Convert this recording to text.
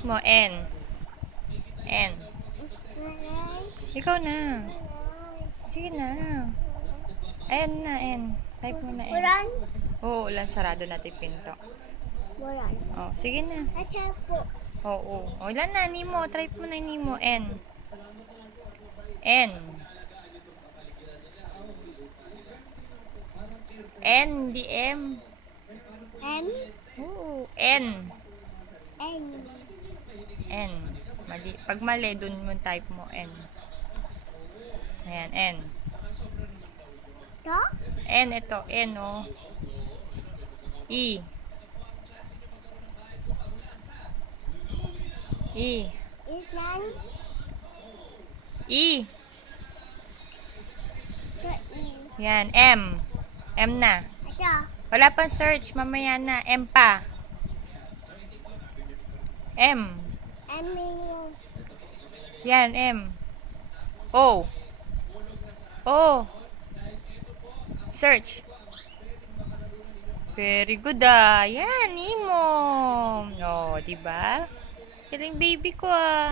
Type mo, N. N. Ikaw na. Sige na. N na, N. Type mo na, N. Ulan? Oo, ulan. Sarado natin yung pinto. Ulan. Oh, sige na. Asa po? Oo. O, ilan na, Nemo. Type mo na, Nemo. N. N. N, di M. M? Oo, N. N. N. Mali. Pag mali, dun mo type mo N. Ayan, N. To? N, ito. N, oh. E. E. Ilan? E. To E. Yan, M. M na. Ito. Wala pang search. Mamaya na. M pa. M. M yung Yan, M. O. O. Search. Very good, ah. Yan, Nemo. Oh, diba? Galing baby ko, ah.